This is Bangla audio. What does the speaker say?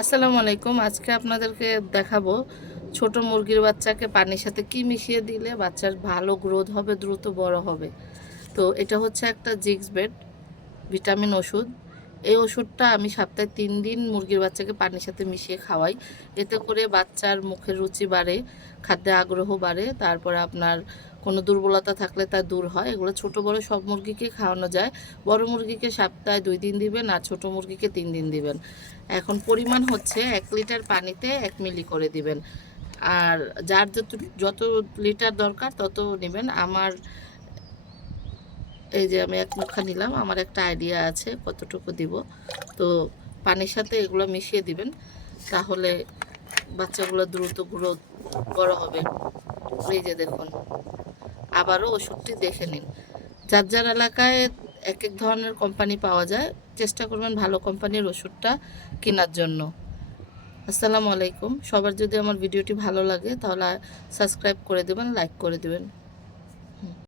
আসসালামু আলাইকুম। আজকে আপনাদেরকে দেখাবো ছোট মুরগির বাচ্চাকে পানির সাথে কি মিশিয়ে দিলে বাচ্চার ভালো গ্রোথ হবে, দ্রুত বড় হবে। তো এটা হচ্ছে একটা জিক্স বেড ভিটামিন ওষুধ। এই ওষুধটা আমি সপ্তাহে ৩ দিন মুরগির বাচ্চাকে পানির সাথে মিশিয়ে খাওয়াই। এতে করে বাচ্চার মুখের রুচি বাড়ে, খাদ্যে আগ্রহ বাড়ে। তারপরে আপনার কোনো দুর্বলতা থাকলে তা দূর হয়। এগুলো ছোট বড় সব মুরগিকে খাওয়ানো যায়। বড় মুরগিকে সপ্তাহে ২ দিন দিবেন আর ছোট মুরগিকে ৩ দিন দিবেন। এখন পরিমাণ হচ্ছে ১ লিটার পানিতে ১ মিলি করে দিবেন। আর যার যত লিটার দরকার তত নিবেন। আমার এই যে আমি ১ মুঠা নিলাম। আমার একটা আইডিয়া আছে কতটুকু দিব। তো পানির সাথে এগুলো মিশিয়ে দিবেন। তাহলে বাচ্চাগুলো দ্রুত বড় হবে। এই যে দেখুন। আবারও ওষুধটি দেখে নিন। যার যার এলাকায় একেক ধরনের কোম্পানি পাওয়া যায়। চেষ্টা করবেন ভালো কোম্পানির ওষুধটা কেনার জন্য। আসসালামু আলাইকুম। সবার যদি আমার ভিডিওটি ভালো লাগে তাহলে সাবস্ক্রাইব করে দেবেন, লাইক করে দেবেন।